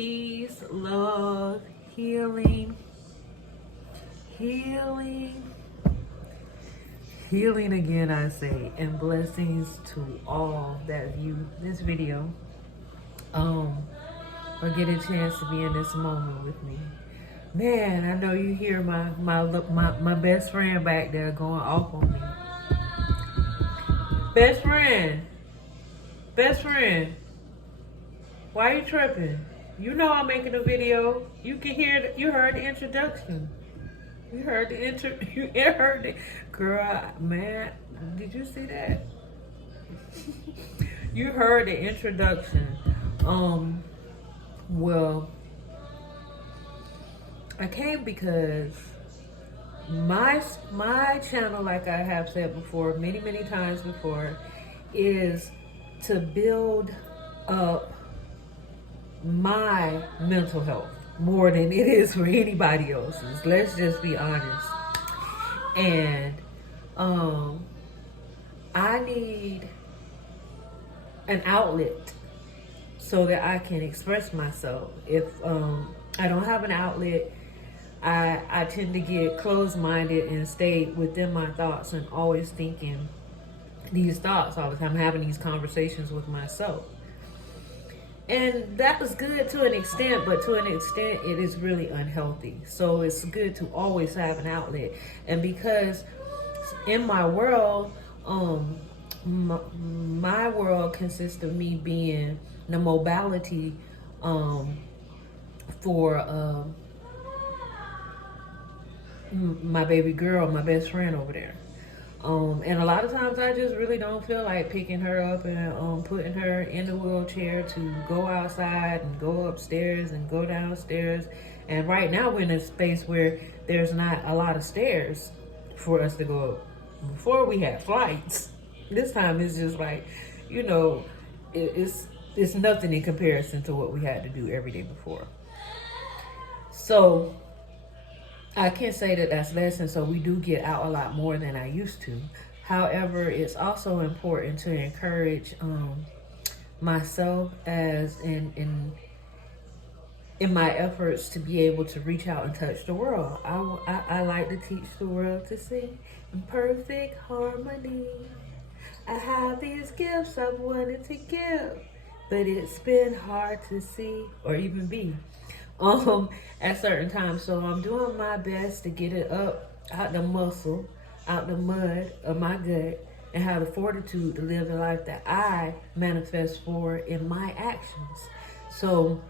peace, love, healing, healing, healing again, I say, and blessings to all that view this video, or get a chance to be in this moment with me. Man, I know you hear my best friend back there going off on me. Best friend, best friend, why you tripping? You know I'm making a video. You can hear. You heard the introduction. You heard the You heard it, girl. Man, did you see that? You heard the introduction. Well, I came because my channel, like I have said before, many times before, is to build up my mental health more than it is for anybody else's. Let's just be honest. And I need an outlet so that I can express myself. If I don't have an outlet, I tend to get closed-minded and stay within my thoughts and always thinking these thoughts all the time, having these conversations with myself. And that was good to an extent, but to an extent, it is really unhealthy. So it's good to always have an outlet. And because in my world, my world consists of me being the mobility for my baby girl, my best friend over there. And a lot of times I just really don't feel like picking her up and putting her in the wheelchair to go outside and go upstairs and go downstairs. And right now we're in a space where there's not a lot of stairs for us to go up. Before we had flights. This time it's just like, you know, it's nothing in comparison to what we had to do every day before. So I can't say that that's less, and so we do get out a lot more than I used to. However, it's also important to encourage myself as in my efforts to be able to reach out and touch the world. I like to teach the world to sing in perfect harmony. I have these gifts I've wanted to give, but it's been hard to see or even be at certain times. So I'm doing my best to get it up out the muscle, out the mud of my gut, and have the fortitude to live the life that I manifest for in my actions. So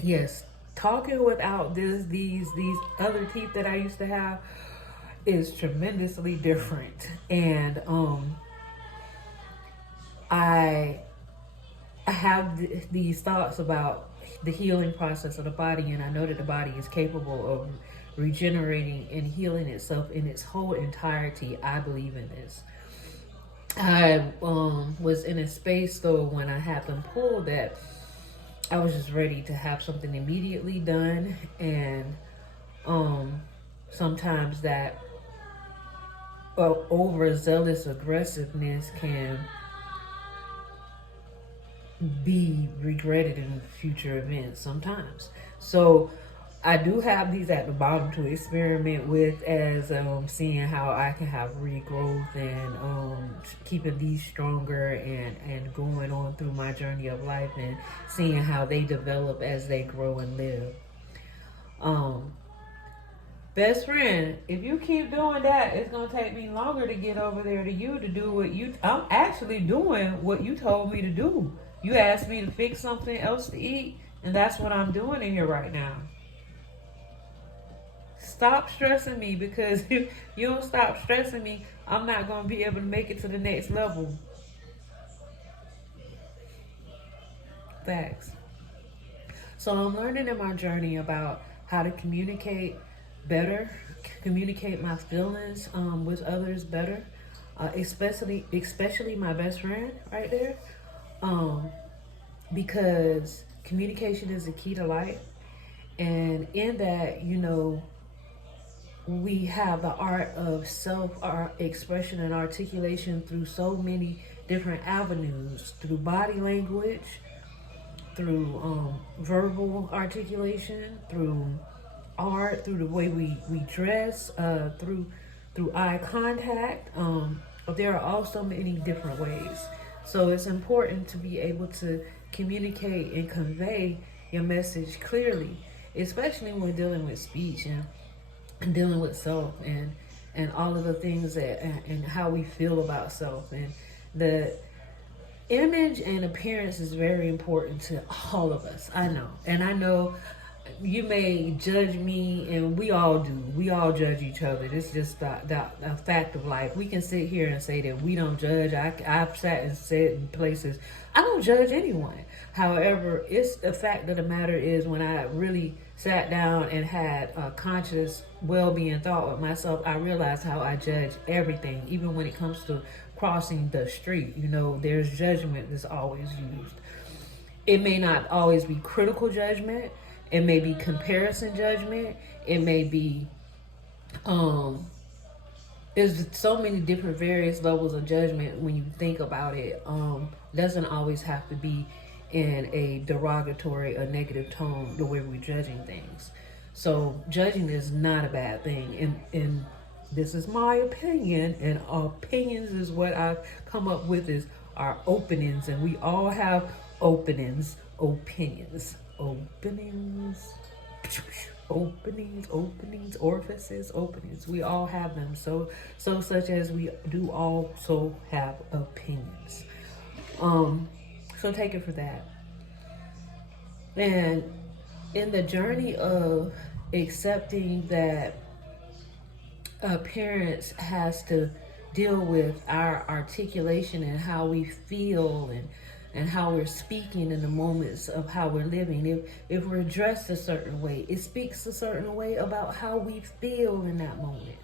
yes, talking without these other teeth that I used to have is tremendously different. And I have these thoughts about the healing process of the body, and I know that the body is capable of regenerating and healing itself in its whole entirety. I believe in this. I was in a space though when I had them pulled that I was just ready to have something immediately done, and sometimes that overzealous aggressiveness can be regretted in future events sometimes. So I do have these at the bottom to experiment with, as seeing how I can have regrowth and keeping these stronger and going on through my journey of life and seeing how they develop as they grow and live. Best friend, if you keep doing that, it's gonna take me longer to get over there to you to do what you. I'm actually doing what you told me to do. You asked me to fix something else to eat, and that's what I'm doing in here right now. Stop stressing me, because if you don't stop stressing me, I'm not going to be able to make it to the next level. Facts. So I'm learning in my journey about how to communicate better, communicate my feelings with others better, especially my best friend right there. Because communication is the key to life. And in that, you know, we have the art of self-expression and articulation through so many different avenues, through body language, through verbal articulation, through art, through the way we dress, through eye contact. There are also many different ways. So it's important to be able to communicate and convey your message clearly, especially when dealing with speech and dealing with self and all of the things that and how we feel about self. And the image and appearance is very important to all of us. I know. And I know you may judge me, and we all do. We all judge each other. It's just the fact of life. We can sit here and say that we don't judge. I've sat and said in places, I don't judge anyone. However, it's the fact of the matter is, when I really sat down and had a conscious well-being thought with myself, I realized how I judge everything, even when it comes to crossing the street. You know, there's judgment that's always used. It may not always be critical judgment. It may be comparison judgment. It may be, there's so many different various levels of judgment when you think about it. Doesn't always have to be in a derogatory or negative tone the way we're judging things. So judging is not a bad thing. And this is my opinion, and opinions is what I've come up with is our openings, and we all have openings, opinions. Openings, orifices, openings. We all have them. So such as we do also have opinions. So take it for that. And in the journey of accepting that appearance has to deal with our articulation and how we feel and how we're speaking in the moments of how we're living. If we're dressed a certain way, it speaks a certain way about how we feel in that moment.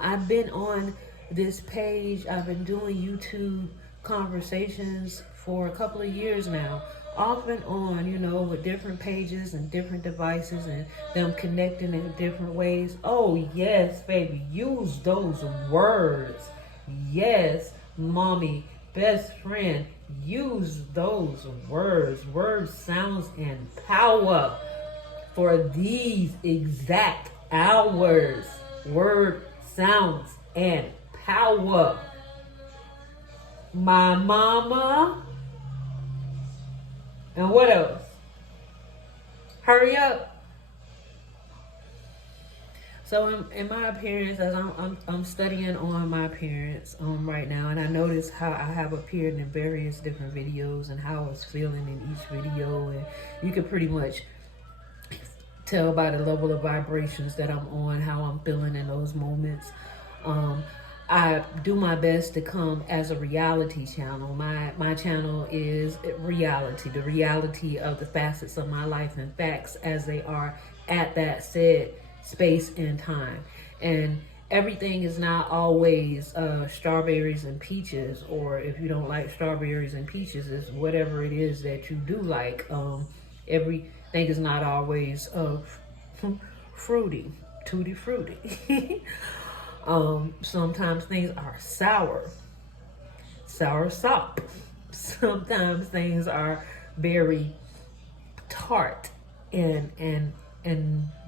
I've been on this page, I've been doing YouTube conversations for a couple of years now, off and on, you know, with different pages and different devices and them connecting in different ways. Oh yes, baby, use those words. Yes, mommy, best friend, use those words. Words, sounds, and power for these exact hours. Word, sounds, and power. My mama. And what else? Hurry up. So in my appearance, as I'm studying on my appearance right now, and I notice how I have appeared in various different videos and how I was feeling in each video, and you can pretty much tell by the level of vibrations that I'm on, how I'm feeling in those moments. I do my best to come as a reality channel. My channel is reality, the reality of the facets of my life and facts as they are at that said space and time. And everything is not always strawberries and peaches, or if you don't like strawberries and peaches, it's whatever it is that you do like. Everything is not always fruity, tutti fruity. Sometimes things are sour sop. Sometimes things are very tart and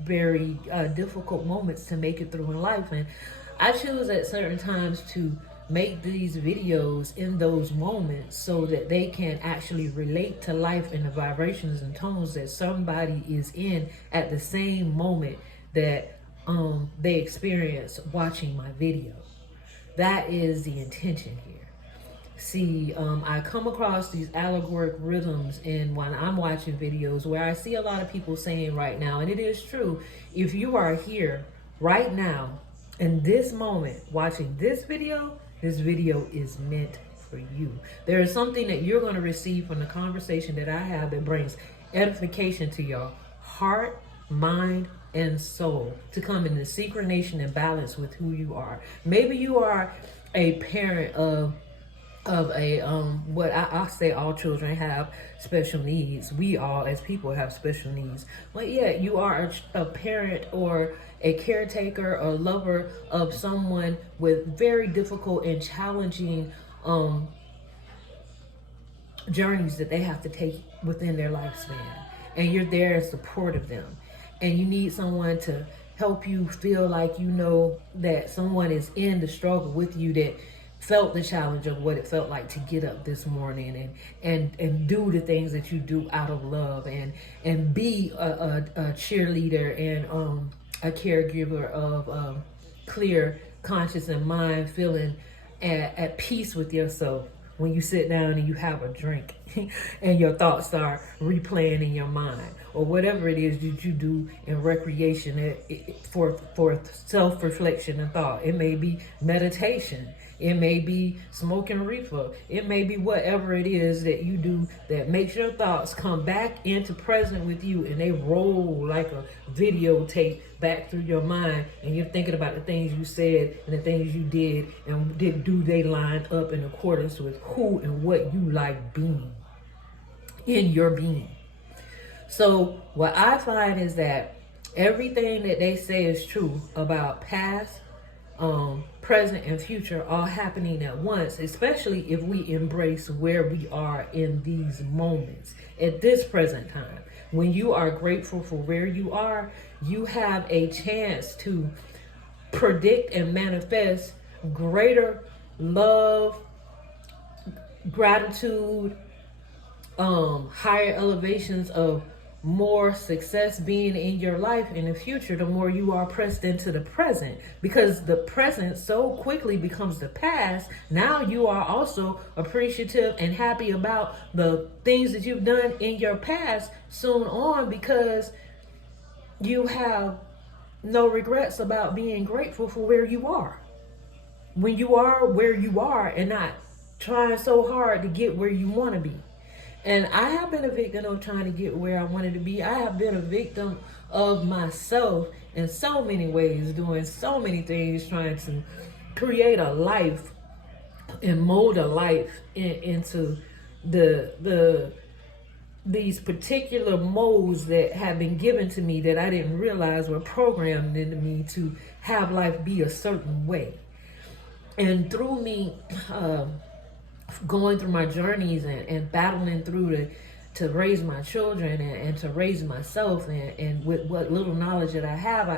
very difficult moments to make it through in life. And I choose at certain times to make these videos in those moments so that they can actually relate to life and the vibrations and tones that somebody is in at the same moment that they experience watching my video. That is the intention here. See, I come across these allegoric rhythms in when I'm watching videos where I see a lot of people saying right now, and it is true, if you are here right now in this moment watching this video is meant for you. There is something that you're going to receive from the conversation that I have that brings edification to your heart, mind, and soul, to come into synchronization and balance with who you are. Maybe you are a parent of a what I say all children have special needs. We all as people have special needs. But yeah, you are a parent or a caretaker or lover of someone with very difficult and challenging journeys that they have to take within their lifespan, and you're there in support of them, and you need someone to help you feel like you know that someone is in the struggle with you, that felt the challenge of what it felt like to get up this morning and do the things that you do out of love, and be a cheerleader and a caregiver of clear conscience and mind, feeling at peace with yourself when you sit down and you have a drink and your thoughts start replaying in your mind, or whatever it is that you do in recreation for self-reflection and thought. It may be meditation, it may be smoking reefer, it may be whatever it is that you do that makes your thoughts come back into present with you, and they roll like a videotape back through your mind, and you're thinking about the things you said and the things you did, and do they line up in accordance with who and what you like being in your being. So what I find is that everything that they say is true about past, present, and future, all happening at once, especially if we embrace where we are in these moments at this present time. When you are grateful for where you are, you have a chance to predict and manifest greater love, gratitude, higher elevations of more success being in your life in the future, the more you are pressed into the present, because the present so quickly becomes the past. Now you are also appreciative and happy about the things that you've done in your past soon on, because you have no regrets about being grateful for where you are. When you are where you are and not trying so hard to get where you want to be. And I have been a victim of trying to get where I wanted to be. I have been a victim of myself in so many ways, doing so many things, trying to create a life and mold a life into these particular molds that have been given to me that I didn't realize were programmed into me to have life be a certain way. And through me going through my journeys and battling through to raise my children and to raise myself, and with what little knowledge that I had,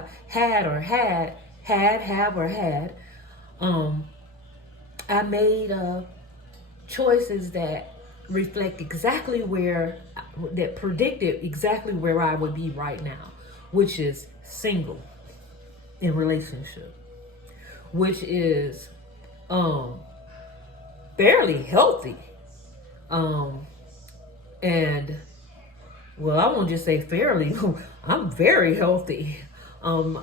I made choices that reflect exactly that predicted exactly where I would be right now, which is single in relationship, which is fairly healthy, and well, I won't just say fairly, I'm very healthy. I'm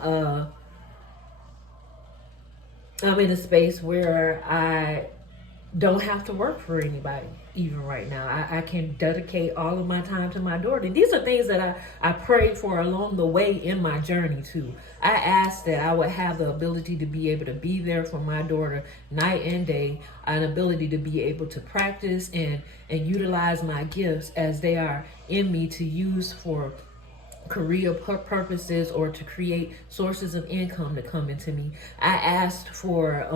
in a space where I don't have to work for anybody, even right now. I can dedicate all of my time to my daughter. These are things that I prayed for along the way in my journey too. I asked that I would have the ability to be able to be there for my daughter night and day, an ability to be able to practice and utilize my gifts as they are in me to use for career purposes or to create sources of income to come into me. I asked for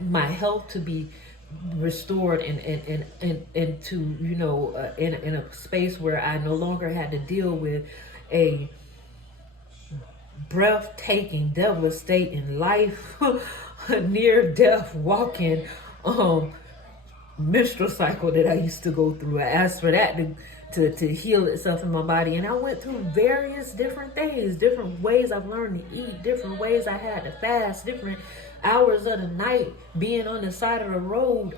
my health to be restored and to, in a space where I no longer had to deal with a breathtaking, devastating life, near death walking menstrual cycle that I used to go through. I asked for that to heal itself in my body, and I went through various different things, different ways I've learned to eat, different ways I had to fast, different hours of the night being on the side of the road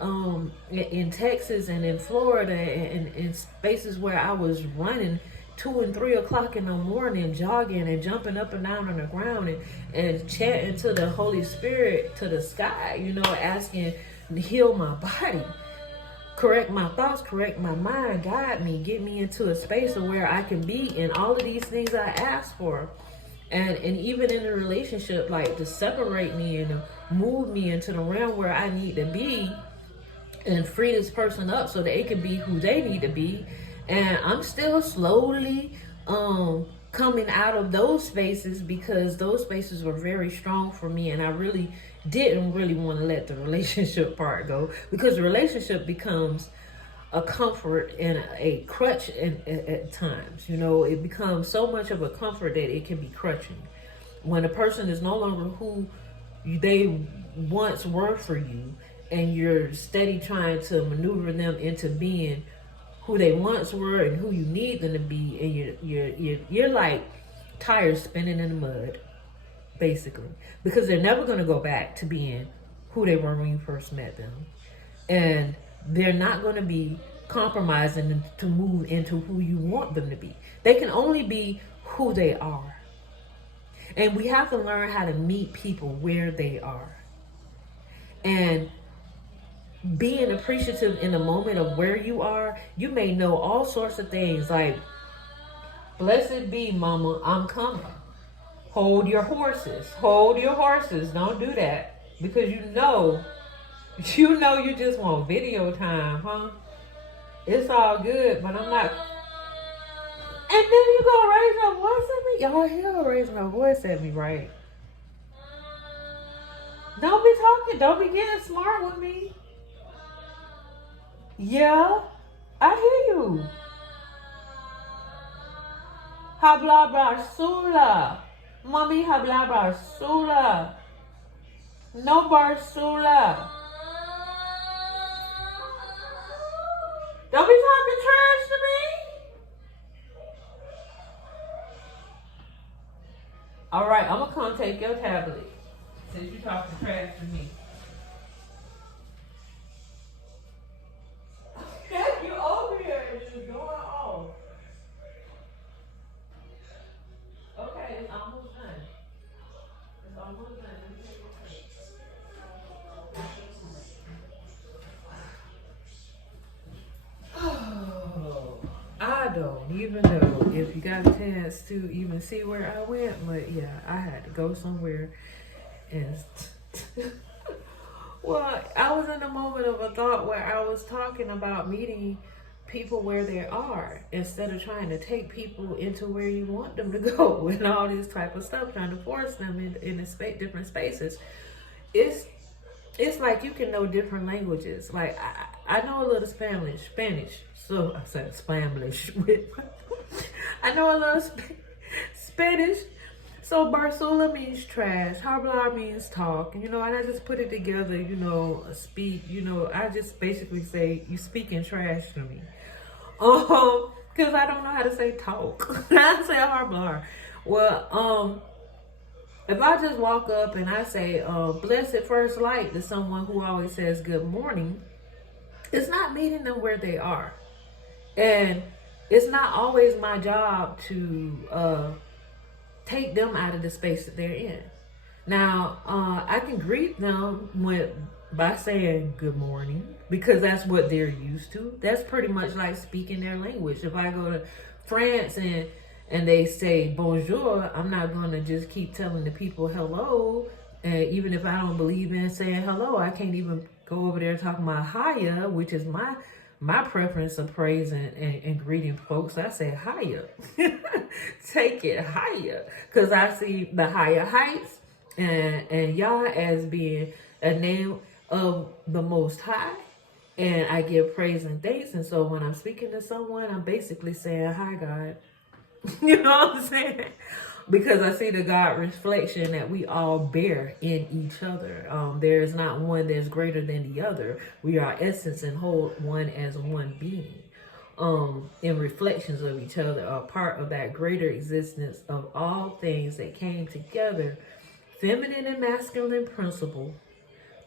in Texas and in Florida, and in spaces where I was running 2 and 3 o'clock in the morning, jogging and jumping up and down on the ground and chanting to the Holy Spirit, to the sky, asking to heal my body, correct my thoughts, correct my mind, guide me, get me into a space of where I can be in all of these things I asked for. And even in a relationship, like to separate me and to move me into the realm where I need to be and free this person up so that they can be who they need to be. And I'm still slowly coming out of those spaces, because those spaces were very strong for me, and I really didn't want to let the relationship part go, because the relationship becomes a comfort and a crutch at times. You know, it becomes so much of a comfort that it can be crutching. When a person is no longer who they once were for you, and you're steady trying to maneuver them into being who they once were and who you need them to be, and you're like tires spinning in the mud, basically, because they're never going to go back to being who they were when you first met them, and they're not going to be compromising to move into who you want them to be. They can only be who they are. And we have to learn how to meet people where they are. And being appreciative in the moment of where you are, you may know all sorts of things like, blessed be mama, I'm coming. Hold your horses. Hold your horses. Don't do that. Because you know you just want video time, huh? It's all good, but I'm not. And then you gonna raise your voice at me? Y'all hear her raising her voice at me, right? Don't be talking. Don't be getting smart with me. Yeah, I hear you. Habla barsula. Mommy habla barsula. No barsula. Don't be talking trash to me. All right, I'm gonna come take your tablet since you talking trash to me. You over here and just going off. Okay, it's almost done. It's almost done. Let me take your Oh, I don't even know if you got a chance to even see where I went, but yeah, I had to go somewhere and well, I was in a moment of a thought where I was talking about meeting people where they are instead of trying to take people into where you want them to go and all this type of stuff, trying to force them in different spaces. It's like you can know different languages. Like I know a little Spanish. So I said Spanish. I know a little Spanish. So Barsula means trash. Hablar means talk. You know, and I just put it together, speak. I just basically say, you speaking trash to me. Because I don't know how to say talk. I say hablar. Well, if I just walk up and I say, blessed first light to someone who always says good morning, it's not meeting them where they are. And it's not always my job to take them out of the space that they're in. Now, I can greet them by saying good morning, because that's what they're used to. That's pretty much like speaking their language. If I go to France and they say bonjour, I'm not going to just keep telling the people hello. And even if I don't believe in saying hello, I can't even go over there talking about hiya, which is my preference of praise and greeting folks. I say hiya. Take it higher. Because I see the higher heights and Yah as being a name of the Most High. And I give praise and thanks. And so when I'm speaking to someone, I'm basically saying, hi, God. You know what I'm saying? Because I see the God reflection that we all bear in each other. There is not one that's greater than the other. We are essence and hold one as one being. In reflections of each other, are part of that greater existence of all things that came together, feminine and masculine principle,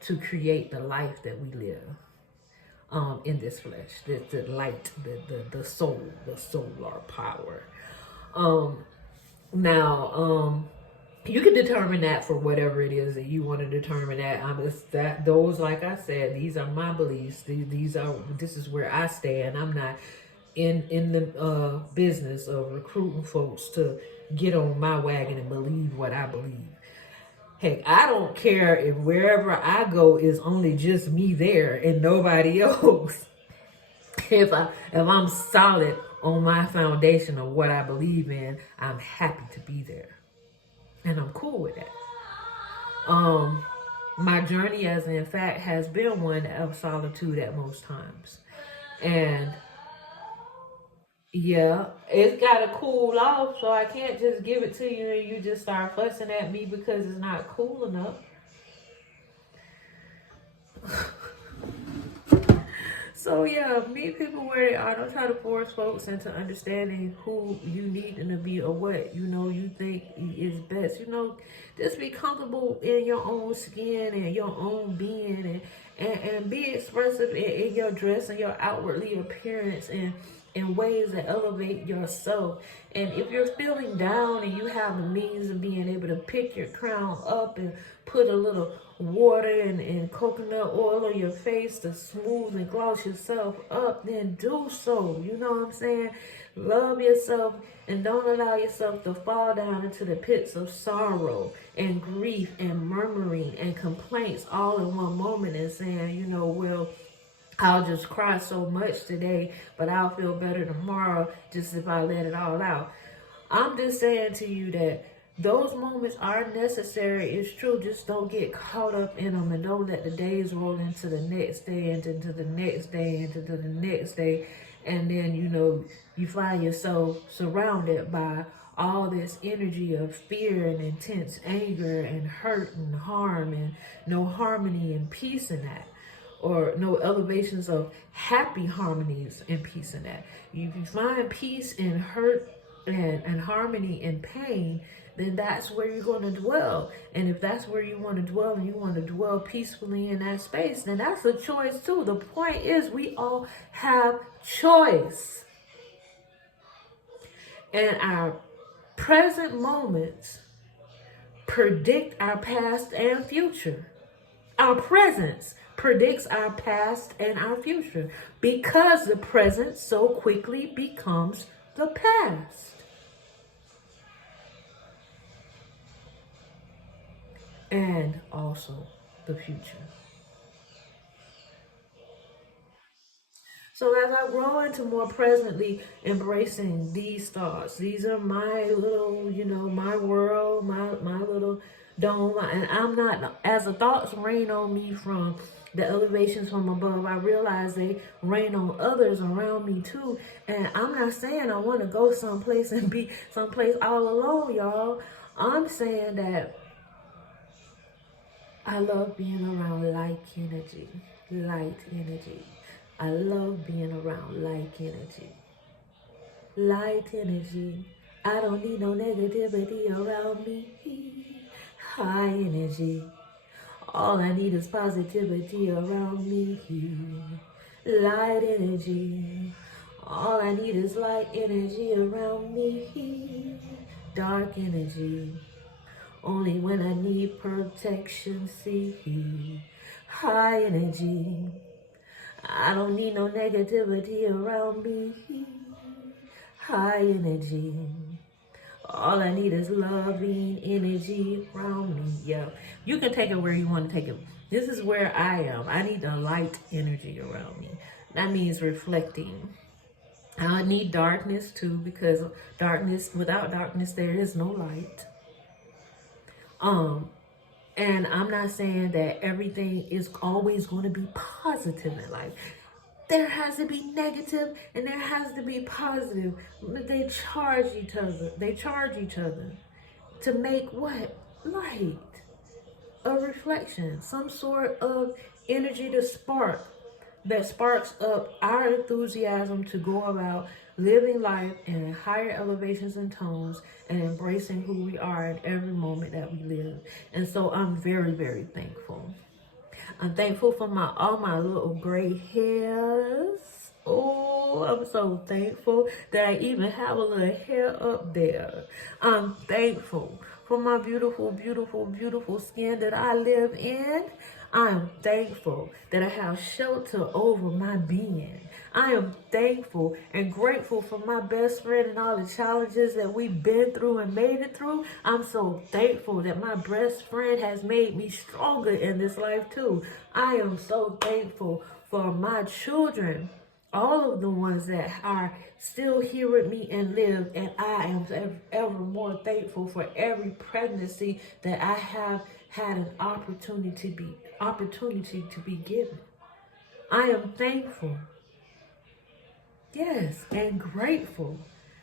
to create the life that we live in this flesh, the light, the solar power. Now, you can determine that for whatever it is that you want to determine that. Those, like I said, these are my beliefs. This is where I stand. I'm not in the business of recruiting folks to get on my wagon and believe what I believe. Heck, I don't care if wherever I go is only just me there and nobody else. If I'm solid on my foundation of what I believe in, I'm happy to be there. And I'm cool with that. My journey, as in fact, has been one of solitude at most times. And yeah, it's got to cool off, so I can't just give it to you and you just start fussing at me because it's not cool enough. So yeah, meet people where they are. Don't try to force folks into understanding who you need them to be or what you think is best. Just be comfortable in your own skin and your own being, and be expressive in your dress and your outwardly appearance and in ways that elevate yourself. And if you're feeling down and you have the means of being able to pick your crown up and put a little water and coconut oil on your face to smooth and gloss yourself up, then do so. You know what I'm saying? Love yourself and don't allow yourself to fall down into the pits of sorrow and grief and murmuring and complaints all in one moment and saying, well, I'll just cry so much today, but I'll feel better tomorrow just if I let it all out. I'm just saying to you that those moments are necessary. It's true. Just don't get caught up in them and don't let the days roll into the next day and into the next day and into the next day. And then, you find yourself surrounded by all this energy of fear and intense anger and hurt and harm and no harmony and peace in that, or no elevations of happy harmonies and peace in that. If you find peace in hurt and harmony and pain, then that's where you're going to dwell. And if that's where you want to dwell and you want to dwell peacefully in that space, then that's a choice too. The point is we all have choice. And our present moments predict our past and future. Our presence predicts our past and our future because the present so quickly becomes the past. And also the future. So as I grow into more presently embracing these thoughts, these are my little, my world, my little dome. And I'm not, as the thoughts rain on me from the elevations from above, I realize they rain on others around me too. And I'm not saying I want to go someplace and be someplace all alone, y'all. I'm saying that I love being around light energy. I love being around light energy. Light energy. I don't need no negativity around me. High energy. All I need is positivity around me. Light energy. All I need is light energy around me. Dark energy. Only when I need protection, see. High energy. I don't need no negativity around me. High energy. All I need is loving energy around me. Yeah, you can take it where you want to take it. This is where I am. I need the light energy around me. That means reflecting. I need darkness too, because without darkness, there is no light. And I'm not saying that everything is always going to be positive in life. There has to be negative and there has to be positive. They charge each other. To make what? Light. A reflection. Some sort of energy to spark. That sparks up our enthusiasm to go about living life in higher elevations and tones and embracing who we are in every moment that we live. And so I'm very, very thankful. I'm thankful for all my little gray hairs. Oh, I'm so thankful that I even have a little hair up there. I'm thankful for my beautiful, beautiful, beautiful skin that I live in. I am thankful that I have shelter over my being. I am thankful and grateful for my best friend and all the challenges that we've been through and made it through. I'm so thankful that my best friend has made me stronger in this life too. I am so thankful for my children, all of the ones that are still here with me and live. And I am ever more thankful for every pregnancy that I have had an opportunity to be given. I am thankful Yes, and grateful.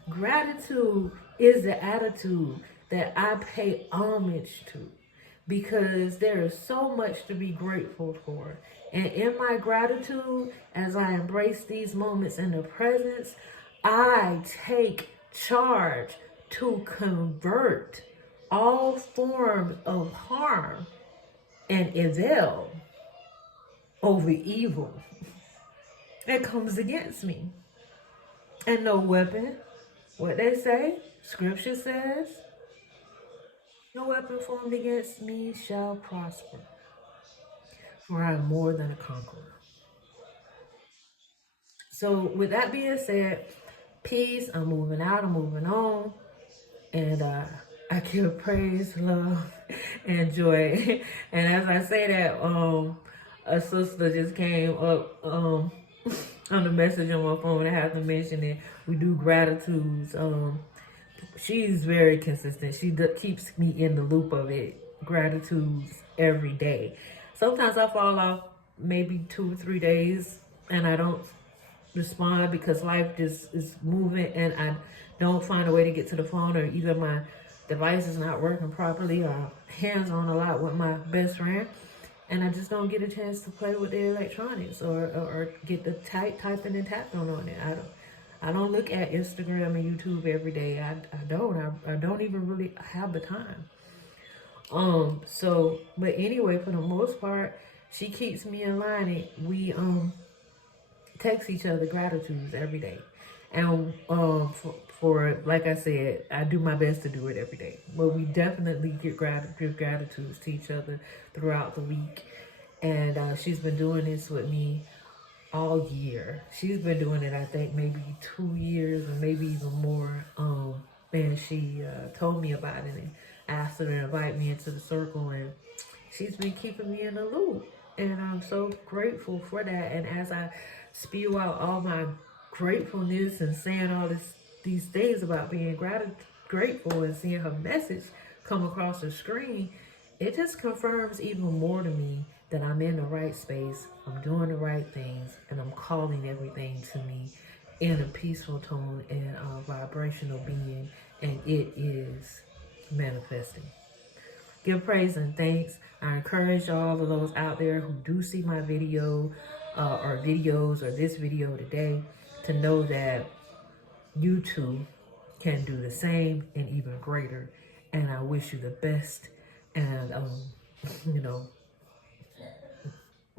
Gratitude is the attitude that I pay homage to because there is so much to be grateful for. And in my gratitude, as I embrace these moments in the presence, I take charge to convert all forms of harm and evil over evil that comes against me. And no weapon, what they say, scripture says, no weapon formed against me shall prosper, for I am more than a conqueror. So with that being said, peace, I'm moving out, I'm moving on. And I give praise, love, and joy. And as I say that, a sister just came up on the message on my phone. I have to mention it. We do gratitudes. She's very consistent. She keeps me in the loop of it. Gratitudes every day. Sometimes I fall off maybe 2 or 3 days, and I don't respond because life just is moving, and I don't find a way to get to the phone, or either my device is not working properly, or hands on a lot with my best friend, and I just don't get a chance to play with the electronics or get the typing and tapping on it. I don't look at Instagram and YouTube every day. I don't even really have the time. So, but anyway, for the most part, she keeps me in line, and we text each other gratitudes every day. And for like I said, I do my best to do it every day. But we definitely give gratitudes to each other throughout the week. And she's been doing this with me all year. She's been doing it, I think, maybe 2 years or maybe even more. And she told me about it and asked her to invite me into the circle, and she's been keeping me in the loop. And I'm so grateful for that. And as I spew out all my gratefulness and saying all these things about being grateful and seeing her message come across the screen, it just confirms even more to me that I'm in the right space, I'm doing the right things, and I'm calling everything to me in a peaceful tone and a vibrational being, and it is manifesting. Give praise and thanks. I encourage all of those out there who do see my video or videos or this video today to know that you too can do the same and even greater. And I wish you the best, and you know,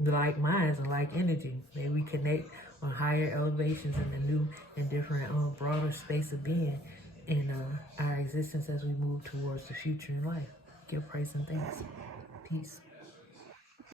like minds and like energy. May we connect on higher elevations in the new and different broader space of being in our existence as we move towards the future in life. Give praise and thanks. Peace.